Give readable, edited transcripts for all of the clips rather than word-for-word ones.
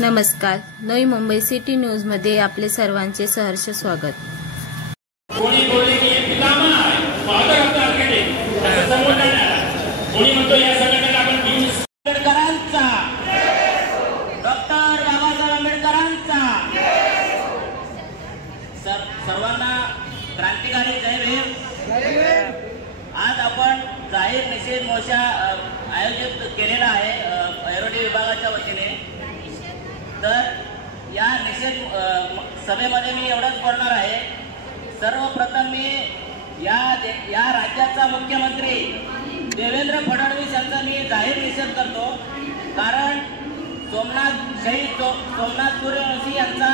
नमस्कार, Navi Mumbai city news मध्ये आपले सर्वांचे सहर्ष स्वागत। कोणी बोलले की हे पितामह आहे, फादर ऑफ द आर्किटेक्ट असं संबोधन आहे। कोणी म्हणतो या संघटनेला आपण आंबेडकरांचा, डॉक्टर बाबासाहेब आंबेडकरांचा सर्वांना क्रांतिकारी जय भीम। आज आपण जाहीर निषेध मोर्चा आयोजित केलेला आहे ऐरोली विभागाच्या वतीने। तर या निषेध सभेमध्ये मी एवढंच बोलणार आहे। सर्वप्रथम मी या राज्याचा मुख्यमंत्री देवेंद्र फडणवीस यांचा मी जाहीर निषेध करतो, कारण शहीद सोमनाथ सूर्यवंशी यांचा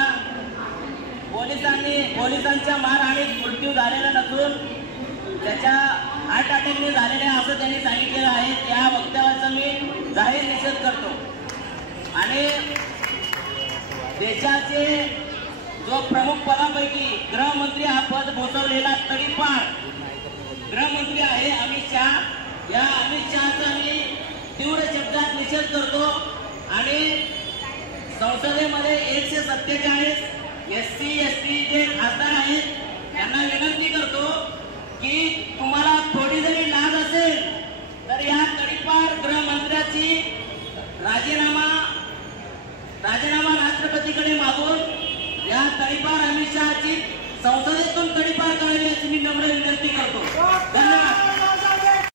पोलिसांच्या मारहाणीत मृत्यू झालेला नसून त्याच्या हार्ट अटॅकने झालेले असं त्यांनी सांगितलेलं आहे। त्या वक्तव्याचा मी जाहीर निषेध करतो। आणि देशाचे जो प्रमुख पदापैकी गृहमंत्री हा पद भूषवलेला तडीपार गृहमंत्री आहे अमित शहा, या अमित शहाचा मी तीव्र शब्दात निषेध करतो। आणि संसदेमध्ये 147 SC ST जे खासदार आहेत त्यांना विनंती करतो की तुम्हाला थोडी जरी लाज असेल तर या तडीपार गृहमंत्र्याची राजीनामा राष्ट्रपतीकडे मागून या तडीपार अमित शहाची संसदेतून तडीपार करावी अशी मी नम्र विनंती करतो। धन्यवाद।